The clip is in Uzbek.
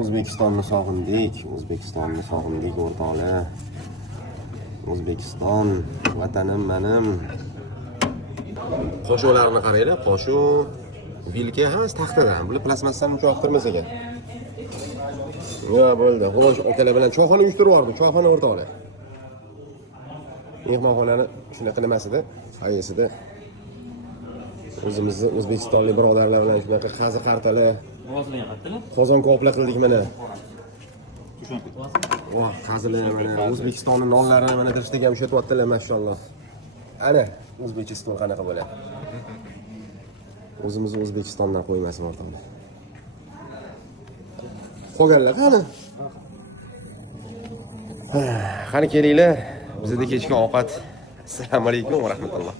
O'zbekistonni sog'indik, o'rtoqlar. O'zbekiston, vatanim menim. Qo'shovlarni qaranglar, qo'shuv, vilka hammasi taxtadan. Bular plastmassadan uncha yoqtirmas ekan. Ya bo'ldi. Xo'sh, akalar bilan choyxona uyushtirib yubordim, choyxona o'rtoqlar. Mehmonxonani shunaqa nimasida, ayesida o'zimizni o'zbekistonlik birodarlar bilan shunaqa qazi qartalar, qozon kopla qildik mana. Voh, qazilar mana O'zbekistonning nonlarini mana dirishtaga ham ushatyaptilar, mashalloh. Ana, o'zbekcha stol qanaqa bo'ladi? O'zimizni O'zbekistondan qo'ymasin o'rtoqlar. Qolganlar qani? Qani kelinglar. Bizda kechki ovqat. Assalomu alaykum va rahmatulloh.